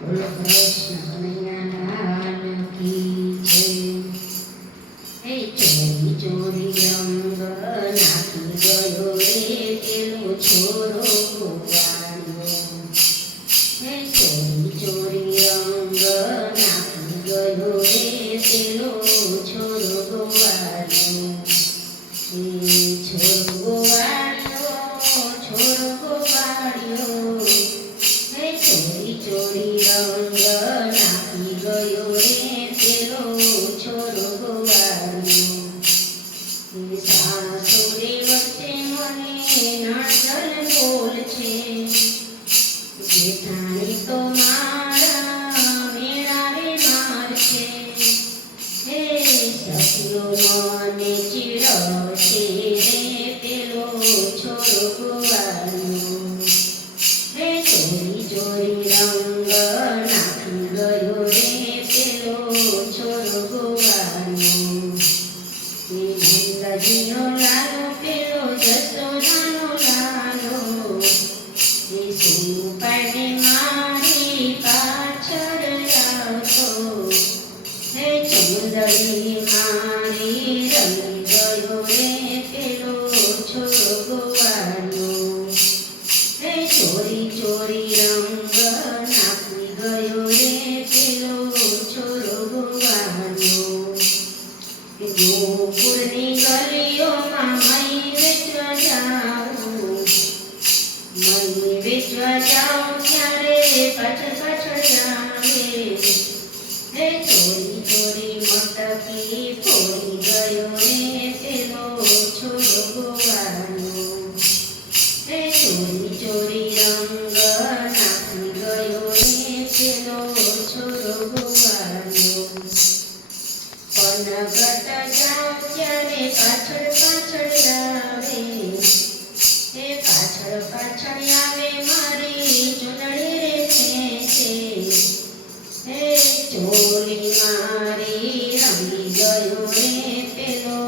બોલો કૃષ્ણ કનૈયાલાલ કી જય. હે ચોરી ચોરી રંગ નાખી ગયો રે પેલો છોરો ગોવાળિયો. હે ચોરી ચોરી રંગ નાખી ગયો રે પેલો છોરો ગોવાળિયો. હે છોરો ગોવાળિયો, છોરો ગોવાળિયો. હે ચોરી ચોરી રંગ નાખી ગયો રે પેલો છોરો ગોવાળિયો. હે સાસુરે વચ્ચે મને નડતલ બોલ છે, જેઠાણી તો મારા મેળાવે માર છે. હે સખીઓ મને ચીડવશે રે પેલો છોરો ગોવાળિયો. હે ચોરી ચોરી રંગ નાખી ગયો રે પેલો છોરો ગોવાળિયો. હે નંદજીનો લાલો પેલો જશોદાનો લાલો. હે સોનું પાડે મારી પાછળ આવતો. હે ચંદડી મારી રમી ગયો રે પેલો છોરો ગોવાળિયો. હે ચોરી ચોરી રંગ નાખી ગયો રે પેલો છોરો ગોવાળિયો. ગોકુળની ગલીઓમાં મહી વેચવા જાઉં, મહી વેચવા જાઉં ત્યારે પાછળ પાછળ આવે. હે ચોરી ચોરી મટકી ફોડી ગયો રે પેલો છોરો ગોવાળિયો. હે ચોરી ચોરી રંગ નાખી ગયો રે પેલો છોરો ગોવાળિયો. પનગત જાઉં ત્યારે પાછળ પાછળ આવે. હે પાછળ પાછળ આવે મારી ચૂંદડી રે ખેંચે. હે ચોલી મારી રમી ગયો રે પેલો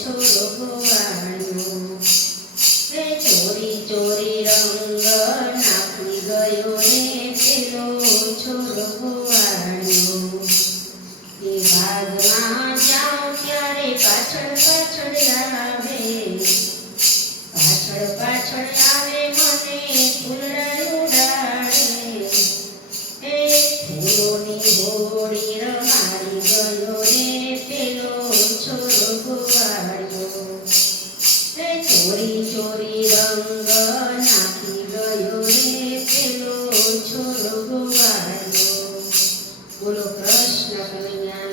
છોરો ગોવાળિયો. હે ચોરી ચોરી રંગ નાખી ગયો રે પેલો છોરો ગોવાળિયો. હે બાગમાં જાઉં ત્યારે પાછળ પાછળ આવે. પાછળ પાછળ આવે મને ફૂલડા ઉડાડે. હે ફૂલોની હોડી રમાડી ગયો રે પેલો છોરો ગોવાળિયો. હે ચોરી ચોરી રંગ નાખી ગયો રે પેલો છોરો ગોવાળિયો. બોલો કૃષ્ણ કનૈયા